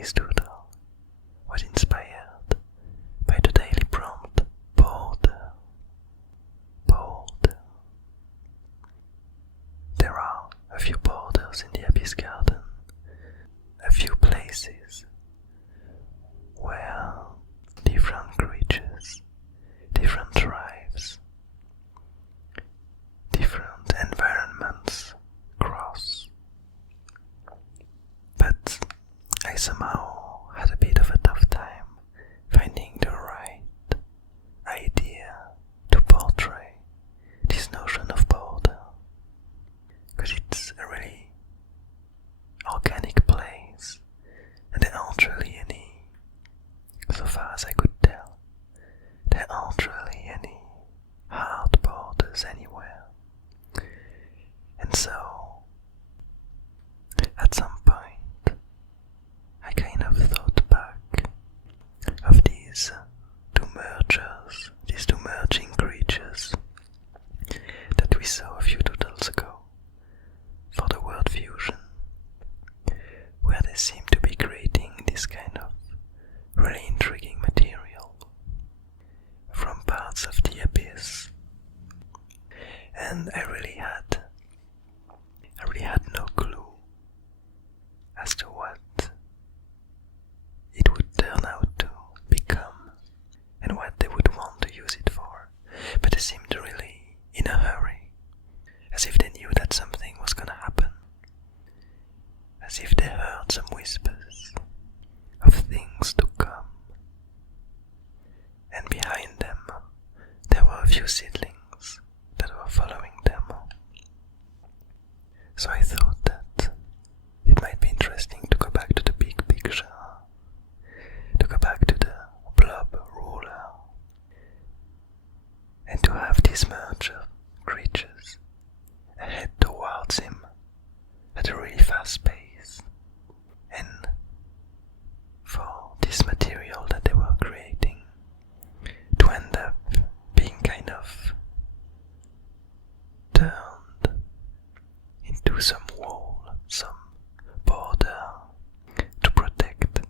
Today's doodle was inspired by the daily prompt border. Border. There are a few borders in the Abyss Garden, a few places where different creatures, different tribes, different environments cross. But I somehow had a bit of a tough time finding the right idea to portray this notion of border, because it's a really organic place and there aren't really any, so far as I could tell, there aren't really any hard borders anywhere. And so at some point I kind of thought back of these two mergers, these two merging creatures that we saw a few doodles ago for the word fusion, where they seem to be creating this kind of really intriguing material from parts of the abyss. And I really had no clue as to what it would turn out to become and what they would want to use it for. But they seemed really in a hurry, as if they knew that something was gonna happen, as if they heard some whispers of things to come. And behind them there were a few seedlings that were following them. So I thought that it might be interesting to go back to the big picture, to go back to the blob ruler, and to have these merger creatures head towards him at a really fast pace, and for this material that they were creating to end up being kind of turned into some wall, some border to protect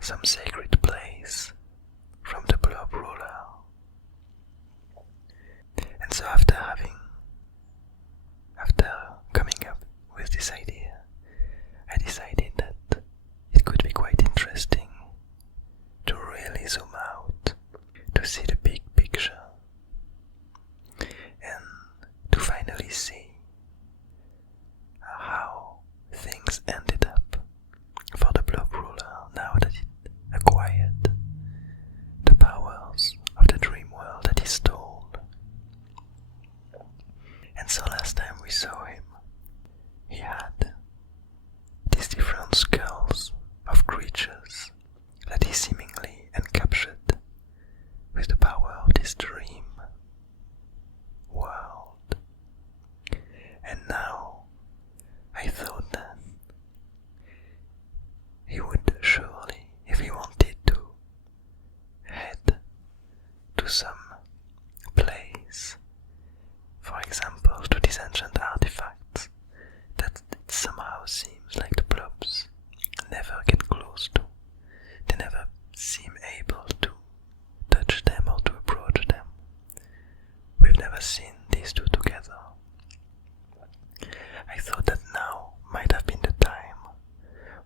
some sacred place from the blob ruler. And so after coming up with this idea, I decided that it could be quite interesting to really zoom out, to see the big picture, and to finally see how things ended up for the blob ruler now that it acquired the powers of the dream world that he stole. And so last time we saw him, he had these different skulls of creatures that he seemingly encaptured with the power of this dream world. And now I thought that he would surely, if he wanted to, head to some place, for example to these ancient artifacts that it somehow seems like the blobs never get close to. They never seem able to touch them or to approach them. We've never seen these two together. I thought that now might have been the time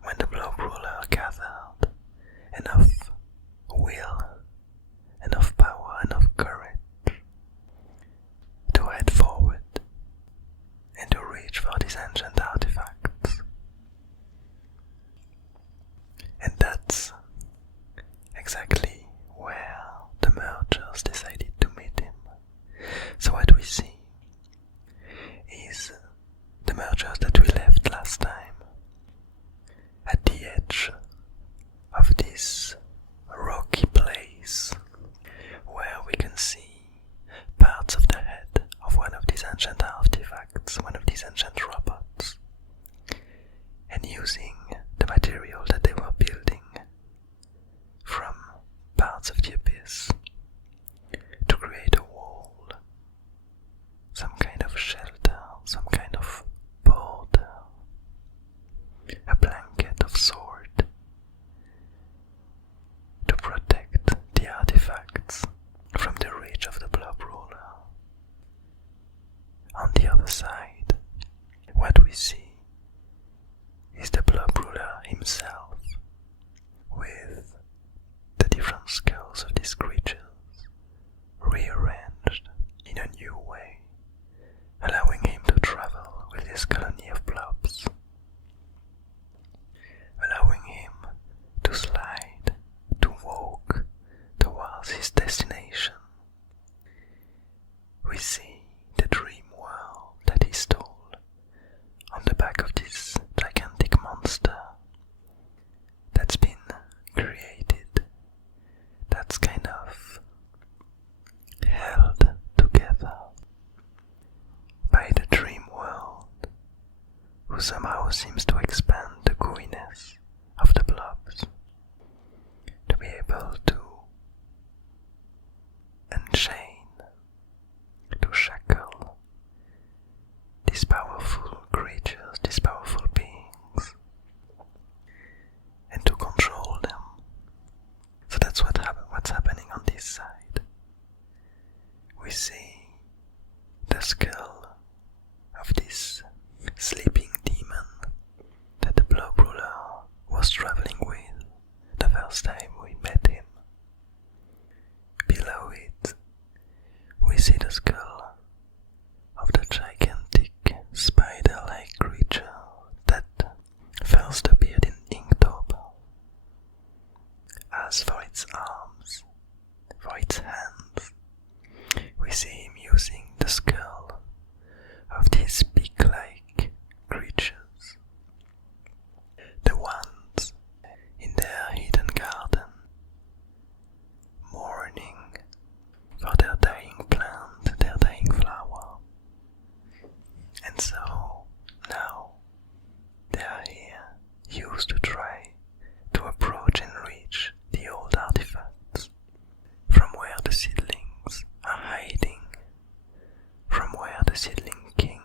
when the blob ruler gathered enough will, enough power, enough courage to head forward and to reach for these ancient artifacts. And that's exactly where the mergers decided to meet him. So what we see is the mergers that we left last time at the edge of this rocky place, where we can see parts of the head of one of these ancient artifacts, one of these ancient robots, and using the material that they were building from parts of the abyss to create a wall, some kind of shelter, some kind of border, a blanket of sorts. side, what we see is the blob ruler himself, with the different skulls of these creatures rearranged in a new way, allowing him to travel with his colony of blobs, allowing him to slide, to walk towards his destination. We see the dream world that he stole on the back of this gigantic monster that's been created, that's kind of held together by the dream world, who somehow seems to expand the gooiness of the blobs to be able to unchain, to shackle these powerful creatures, these powerful beings, and to control them. So that's what's happening on this side. We see the skull of this sleeping demon that the blob ruler was traveling with the first time we met him. Below it, we see the skull of the gigantic spider-like creature that first appeared in Inktober. As for its arms, for its hands, we see him using the skull of these beak-like creatures, the ones in their hidden garden, mourning for their dying plant, their dying flower. And so, now, they are here, used to try to approach and reach the old artifacts, from where the seedlings are hiding, from where the seedling king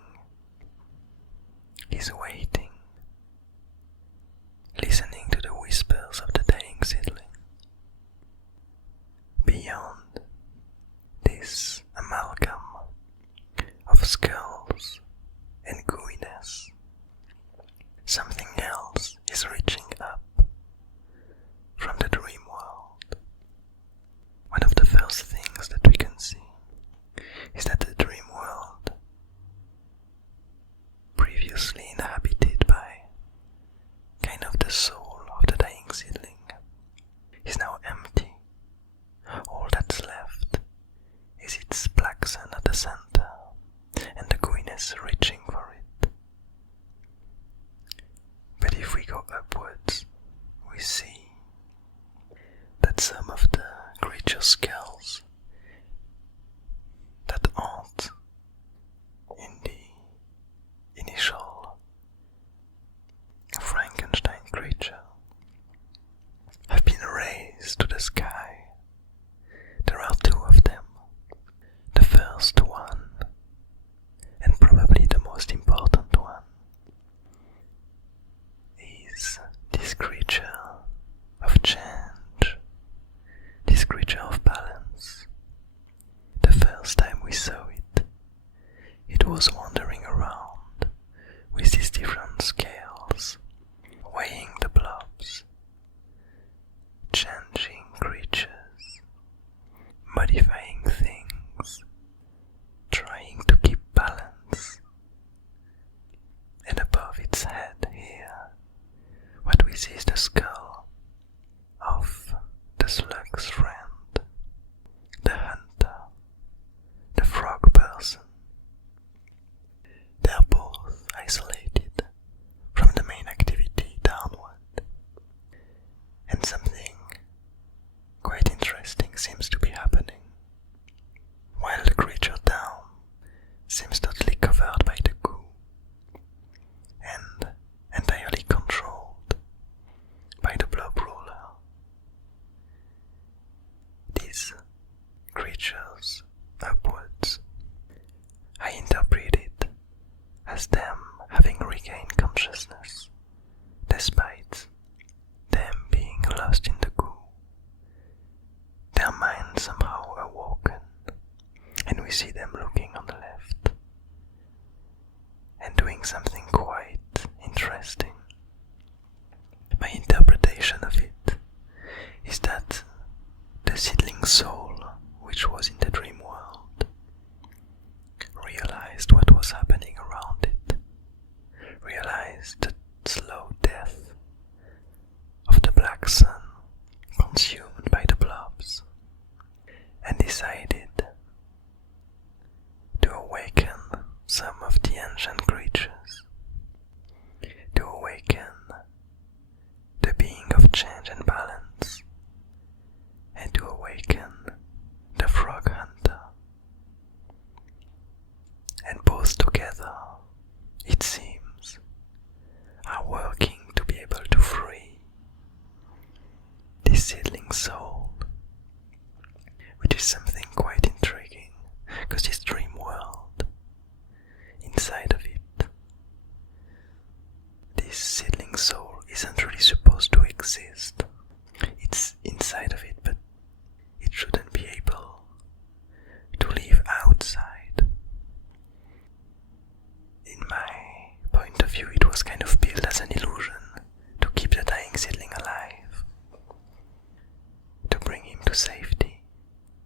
is waiting, listening to the whispers of the dying seedling. Beyond this amalgam of skulls and gooiness, something else is reaching up from the dream world. One of the first things that we can see is that the dream world, previously inhabited by kind of the soul of the dying seedling, is now empty. All that's left is its black sun at the center, and the gooiness reaching for it. But if we go upwards, we see that some of the creature skulls that aren't in the initial Frankenstein creature have been raised to the sky. There are two of them. The first one, and probably the most important one, is this creature of change, this creature of balance. The first time we saw it, it was wandering around with these different scales, weighing the blobs, changing creatures, modifying things, trying to keep balance. And above its head here, what we see is the skull of the slug's friend, the hunter, the frog person. They are both isolated from the main activity downward, and something quite interesting seems to be happening. While the creature down seems totally covered by the goo and entirely controlled by the blob ruler, these creatures upwards, I interpret it as them having regained consciousness, despite them being lost in the goo. Their minds somehow awoken, and we see them looking on the left, something quite interesting. My interpretation of it is that the seedling soul, which was in the dream world, realized what was happening around it, realized the slow death of the black sun consumed by the blobs, and decided to awaken some of the ancient creatures, to awaken the being of change and balance, and to awaken the frog hunter. And both together, it seems, are working to be able to free this seedling soul, which is something quite intriguing, because this dream world, inside of it, this seedling soul isn't really supposed to exist. It's inside of it, but it shouldn't be able to live outside. In my point of view, it was kind of built as an illusion to keep the dying seedling alive, to bring him to safety,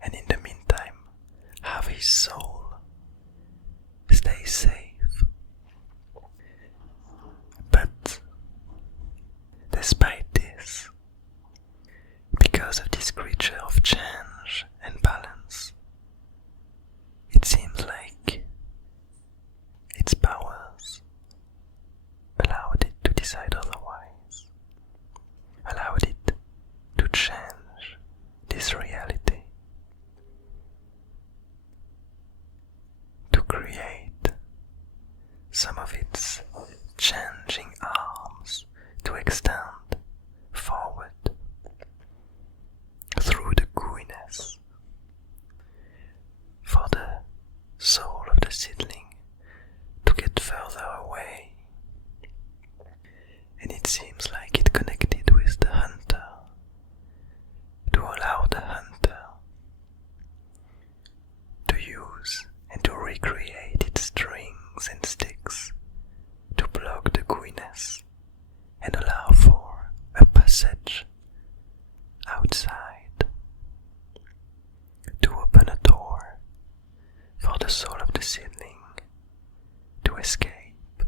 and in the meantime have his soul stay safe. But despite this, because of this creature of change and balance, it seems like its powers allowed it to decide otherwise, allowed it to change this reality, to create some of its changing arms to extend forward through the gooiness, for the soul of the seedling to get further away. And it seems like it connected with the hunter to allow the hunter to use and to recreate its strings and sticks to block the gooiness and allow for a passage outside, to open a door for the soul of the seedling to escape.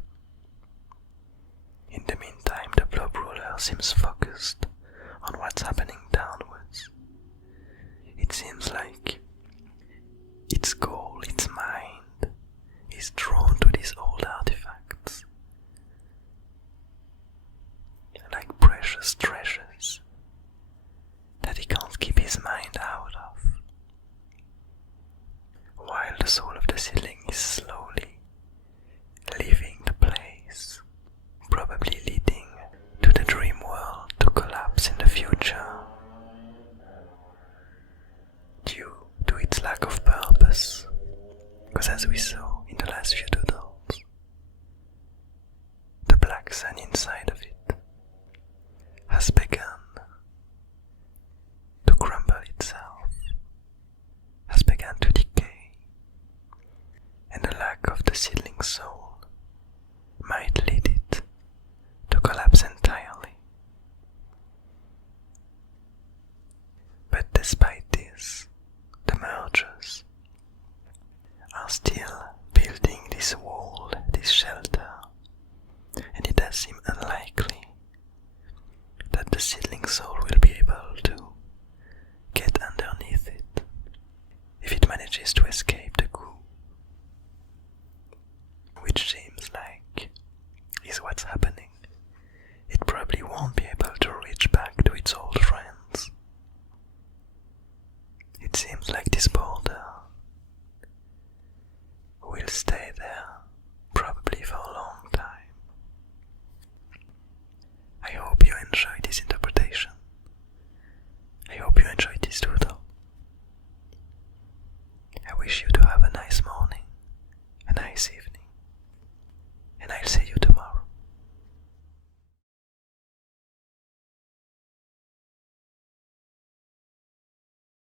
In the meantime, the blob ruler seems focused on what's happening downwards. It seems like its goal, its mind, is drawn to these old artifacts, like precious treasures that he can't keep his mind out of, while the soul of the seedling is slowly leaving the place, probably leading to the dream world to collapse in the future due to its lack of purpose, because as we saw in the last few doodles, the black sun inside of it has begun to crumble itself, has begun to decay, and the lack of the seedling soul might lead it to collapse entirely. But despite this, the mergers are still building this wall, this shelter, and it does seem unlikely that the seedling soul will be able to get underneath it if it manages to escape the goo, which seems